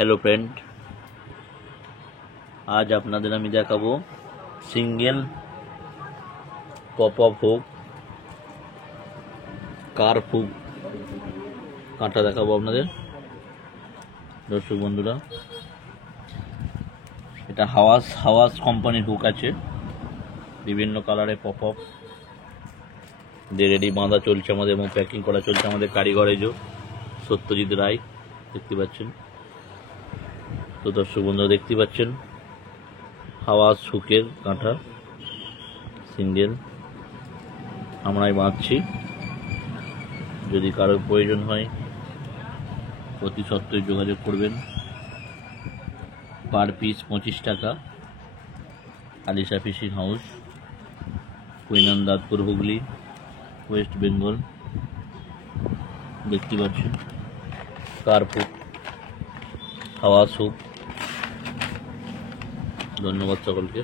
Hello friend, আজ আপনাদের আমি দেখাবো সিঙ্গেল পপ আপ হুক কার হুক কাঁটা দেখাবো আপনাদের দর্শক বন্ধুরা। এটা হাওয়াস কোম্পানির হুক আছে, বিভিন্ন কালারে পপ আপ দিয়ে রেডি বাঁধা চলছে আমাদের এবং প্যাকিং করা চলছে আমাদের কারিগর সত্যজিৎ রায়, দেখতে পাচ্ছেন। তো দর্শক বন্ধুরা দেখতে পাচ্ছেন হাওয়াস হুকের কাঁটা সিঙ্গেল আমরাই বাঁধছি। যদি কারোর প্রয়োজন হয় অতি সত্ত্বই যোগাযোগ করবেন। পার পিস 25 টাকা। আলিশা ফিশিং হাউস, কুইনান্দাদপুর, হুগলি, ওয়েস্ট বেঙ্গল। দেখতে পাচ্ছেন কার হুক, হাওয়াস হুক। ধন্যবাদ সকলকে।